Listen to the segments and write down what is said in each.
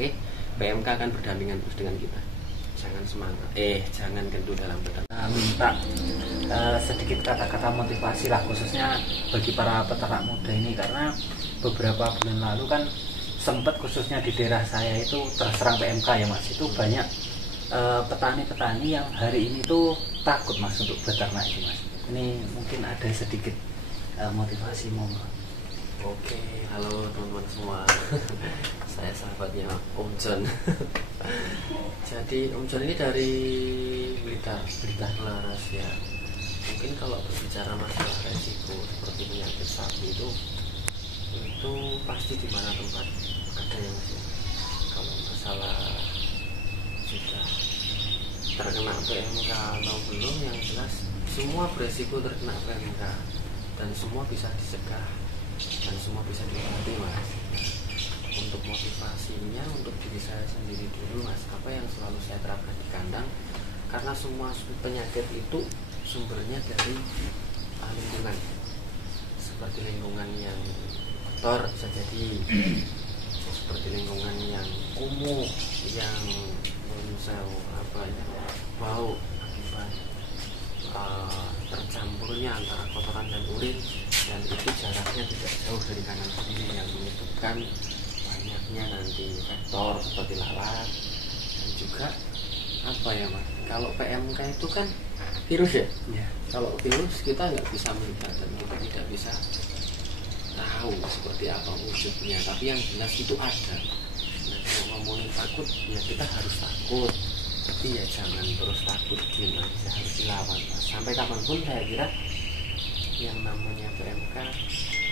Oke, PMK akan berdampingan terus dengan kita. Jangan semangat, jangan gendut dalam peternak. Minta sedikit kata-kata motivasi lah, khususnya bagi para peternak muda ini, karena beberapa bulan lalu kan sempat khususnya di daerah saya itu terserang PMK ya Mas. Itu banyak petani-petani yang hari ini tuh takut Mas untuk beternak itu Mas. Ini mungkin ada sedikit motivasi monggo. Oke, halo teman-teman semua. Saya sahabatnya Om John. Jadi Om John ini dari Blitar Laras ya. Mungkin kalau berbicara masalah resiko seperti penyakit sapi itu pasti di mana tempat ada yang masih. Kalau masalah sudah terkena PMK atau belum, yang jelas semua beresiko terkena PMK dan semua bisa dicegah dan semua bisa diobati Mas. Untuk motivasinya untuk diri saya sendiri dulu Mas, apa yang selalu saya terapkan di kandang, karena semua penyakit itu sumbernya dari lingkungan, seperti lingkungan yang kotor bisa jadi, seperti lingkungan yang kumuh, yang bau akibat tercampurnya antara kotoran dan urin, dan itu jaraknya tidak jauh dari kanan kiri yang menyebabkan banyaknya nanti faktor seperti lalat. Dan juga apa ya Mas, kalau PMK itu kan virus ya. Kalau virus kita nggak bisa melihat dan kita tidak bisa tahu seperti apa wujudnya, tapi yang jelas itu ada. Nah, kalau ngomongin takut ya kita harus takut, tapi ya jangan terus takut, gimana harus dilawan Mas. Sampai kapanpun saya kira yang namanya PMK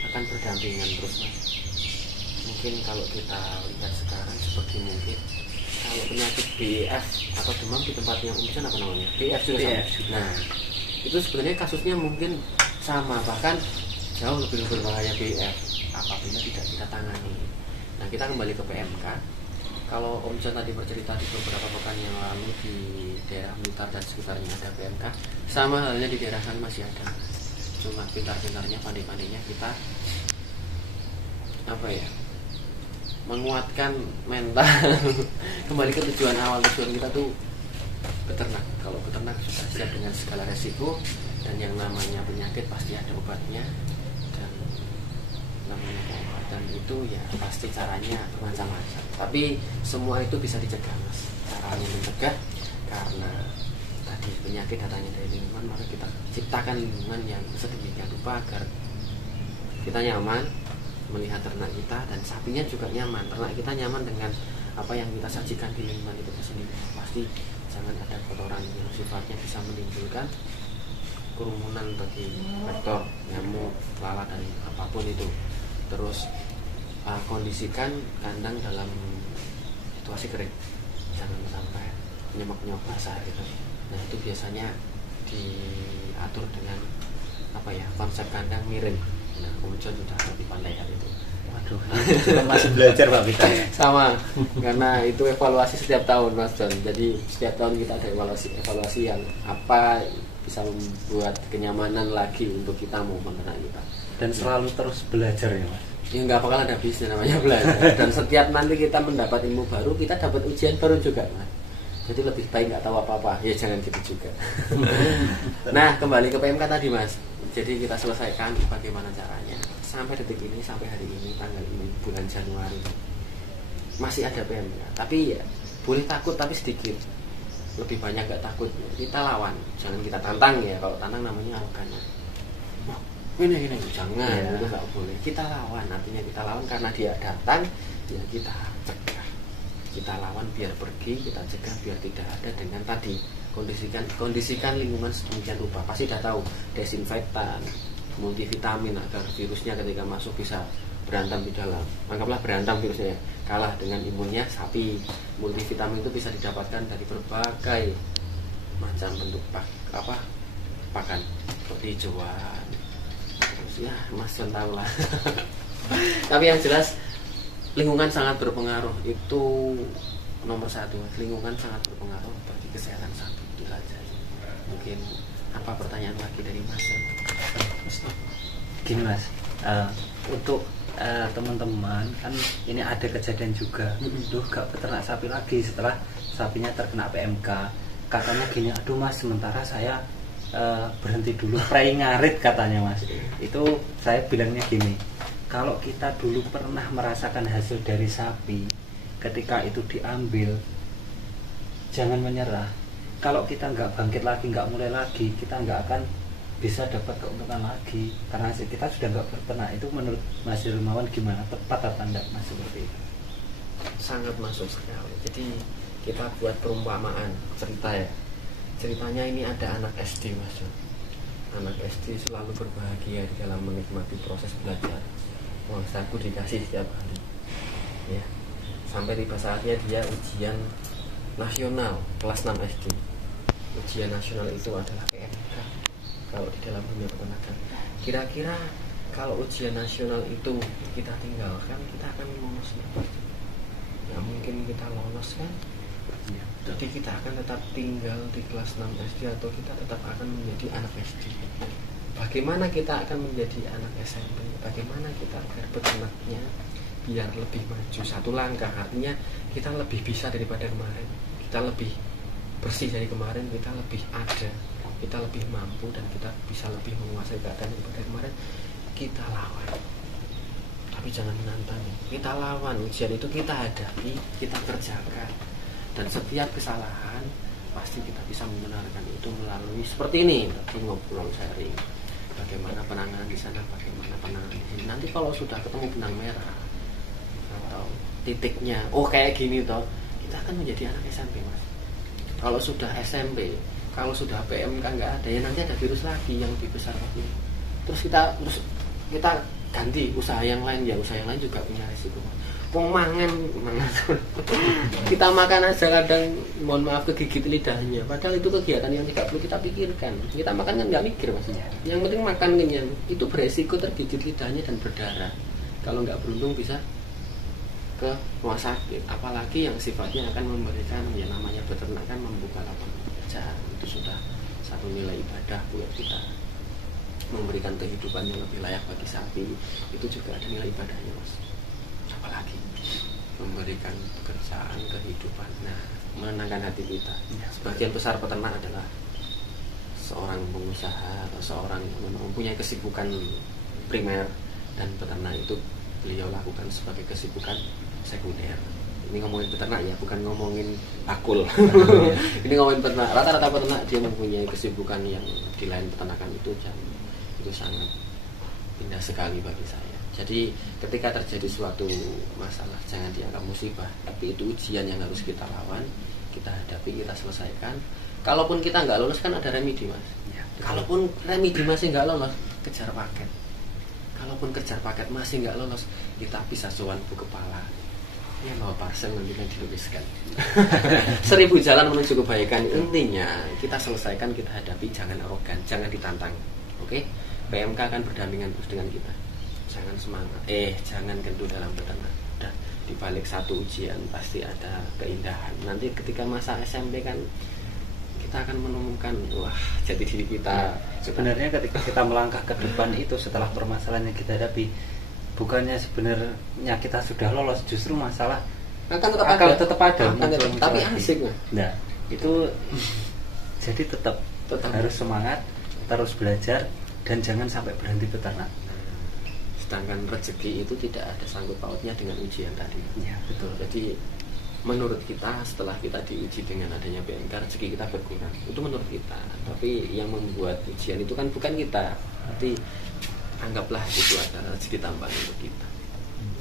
akan berdampingan terus Mas. Mungkin kalau kita lihat sekarang seperti mungkin kalau penyakit BEF atau demam di tempatnya Om John apa namanya? BEF juga sama. Nah, itu sebenarnya kasusnya mungkin sama, bahkan jauh lebih berbahaya BEF apabila tidak kita tangani. Nah, kita kembali ke PMK. Kalau Om John tadi bercerita di beberapa pekan yang lalu di daerah Blitar dan sekitarnya ada PMK, sama halnya di daerah kami masih ada. Cuma pintar-pintarnya, pandai-pandainya kita menguatkan mental. Kembali ke tujuan awal, tujuan kita tuh beternak. Kalau beternak sudah siap dengan segala resiko, dan yang namanya penyakit pasti ada obatnya, dan namanya pengobatan itu ya pasti caranya bermacam-macam. Tapi semua itu bisa dicegah Mas. Caranya mencegah karena tadi penyakit datangnya dari lingkungan, maka kita ciptakan lingkungan yang sedemikian rupa agar kita nyaman melihat ternak kita, dan sapinya juga nyaman, ternak kita nyaman dengan apa yang kita sajikan di lingkungan itu sendiri. Pasti jangan ada kotoran yang sifatnya bisa menimbulkan kerumunan bagi vektor, nyamuk, lalat dan apapun itu. Terus kondisikan kandang dalam situasi kering, jangan sampai nyemok-nyemok basah gitu. Nah, itu biasanya diatur dengan konsep kandang miring. Nah, Om John sudah lebih pandai hal itu. Waduh, masih belajar Pak Bita ya? Sama, karena itu evaluasi setiap tahun Mas John. Jadi setiap tahun kita ada evaluasi yang apa bisa membuat kenyamanan lagi untuk kita mau beternak kita. Dan selalu terus belajar ya Mas? Ya nggak bakal ada habisnya namanya belajar. Dan setiap nanti kita mendapat ilmu baru, kita dapat ujian baru juga Mas. Jadi lebih baik nggak tahu apa-apa, ya jangan gitu juga. Nah, kembali ke PMK tadi Mas. Jadi kita selesaikan bagaimana caranya. Sampai detik ini, sampai hari ini, tanggal ini, bulan Januari, masih ada PMK. Tapi ya boleh takut, tapi sedikit. Lebih banyak nggak takut. Kita lawan, jangan kita tantang ya. Kalau tantang namanya arogan. Wah, ini jangan, itu nggak boleh. Kita lawan, artinya kita lawan karena dia datang, ya kita cegah. Kita lawan biar pergi, kita cegah biar tidak ada, dengan tadi kondisikan lingkungan sedemikian rupa. Pasti sudah tahu desinfektan, multivitamin agar virusnya ketika masuk bisa berantem di dalam. Anggaplah berantem virusnya, kalah dengan imunnya sapi. Multivitamin itu bisa didapatkan dari berbagai macam bentuk pakan, seperti hijauan. Terus ya Mas John tahu lah. Tapi yang jelas lingkungan sangat berpengaruh, itu nomor satu. Lingkungan sangat berpengaruh bagi kesehatan sapi. Itu saja. Mungkin apa pertanyaan lagi dari Mas? Gini Mas, untuk teman-teman kan ini ada kejadian juga, duh gak peternak sapi lagi setelah sapinya terkena PMK. Katanya gini, aduh mas, sementara saya berhenti dulu spray ngarit katanya mas. Itu saya bilangnya gini, kalau kita dulu pernah merasakan hasil dari sapi, ketika itu diambil, jangan menyerah. Kalau kita nggak bangkit lagi, nggak mulai lagi, kita nggak akan bisa dapat keuntungan lagi, karena kita sudah nggak berternak. Itu menurut Mas Hilmawan gimana, tepat atau tidak mas seperti itu? Sangat masuk sekali. Jadi kita buat perumpamaan cerita ya. Ceritanya ini ada anak SD mas. Anak SD selalu berbahagia di dalam menikmati proses belajar. Uang saku dikasih setiap hari. Ya. Sampai tiba saatnya dia ujian nasional kelas 6 SD. Ujian nasional itu adalah PMK kalau di dalam dunia peternakan. Kira-kira kalau ujian nasional itu kita tinggalkan, kita akan lolos nggak? Ya mungkin kita lolos kan? Ya, jadi kita akan tetap tinggal di kelas 6 SD atau kita tetap akan menjadi anak SD. Bagaimana kita akan menjadi anak SMP? Bagaimana kita agar peternaknya biar lebih maju satu langkah? Artinya kita lebih bisa daripada kemarin, kita lebih bersih dari kemarin, kita lebih ada, kita lebih mampu, dan kita bisa lebih menguasai keadaan daripada kemarin. Kita lawan, tapi jangan menantang. Kita lawan, ujian itu kita hadapi, kita kerjakan. Dan setiap kesalahan pasti kita bisa membenarkan itu melalui seperti ini, tadi ngobrol sharing bagaimana penanganan di sana, bagaimana penanganan di sini. Nanti kalau sudah ketemu benang merah atau titiknya, oh kayak gini toh, kita akan menjadi anak SMP mas. Kalau sudah SMP, kalau sudah PMK nggak ada, ya nanti ada virus lagi yang lebih besar lagi. Terus kita ganti usaha yang lain, ya usaha yang lain juga punya resiko. Mangan kita makan aja kadang, mohon maaf, kegigit lidahnya, padahal itu kegiatan yang tidak perlu kita pikirkan. Kita makan kan nggak mikir maksudnya, yang penting makan kenyang. Itu beresiko tergigit lidahnya dan berdarah. Kalau nggak beruntung bisa ke rumah sakit. Apalagi yang sifatnya akan memberikan, ya namanya beternak kan membuka lapangan pekerjaan. Itu sudah satu nilai ibadah buat kita, memberikan kehidupan yang lebih layak bagi sapi. Itu juga ada nilai ibadahnya mas. Apalagi memberikan pekerjaan, kehidupan, nah menenangkan hati kita. Sebagian besar peternak adalah seorang pengusaha atau seorang yang mempunyai kesibukan primer, dan peternak itu beliau lakukan sebagai kesibukan sekunder. Ini ngomongin peternak ya, bukan ngomongin akul. Ini ngomongin peternak. Rata-rata peternak dia mempunyai kesibukan yang di lain peternakan itu sangat indah sekali bagi saya. Jadi ketika terjadi suatu masalah, jangan dianggap musibah, tapi itu ujian yang harus kita lawan, kita hadapi, kita selesaikan. Kalaupun kita nggak lolos kan ada remedi mas. Ya, kalaupun remedi masih nggak lolos, kejar paket. Kalaupun kejar paket masih nggak lolos, kita bisa sowan bu kepala. Ya mau parcel nanti kan dilukiskan. 1000 jalan menuju kebaikan. Intinya kita selesaikan, kita hadapi, jangan arogan, jangan ditantang. Oke? PMK akan berdampingan terus dengan kita. Jangan semangat, jangan kendur dalam peternak. Dan di balik satu ujian pasti ada keindahan. Nanti ketika masa SMP kan kita akan menemukan wah jati diri kita. Sebenarnya ketika kita melangkah ke depan itu setelah permasalahan yang kita hadapi, bukannya sebenarnya kita sudah lolos, justru masalah akan tetap ada. Tapi asik. Nah, itu jadi tetap harus semangat, terus belajar, dan jangan sampai berhenti peternak. Sedangkan rezeki itu tidak ada sangkut pautnya dengan ujian tadi. Ya, betul. Jadi menurut kita setelah kita diuji dengan adanya PMK, rezeki kita berkurang. Itu menurut kita. Tapi yang membuat ujian itu kan bukan kita. Tapi anggaplah itu adalah rezeki tambahan untuk kita.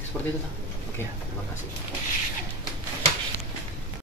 Seperti itu. Oke, terima kasih.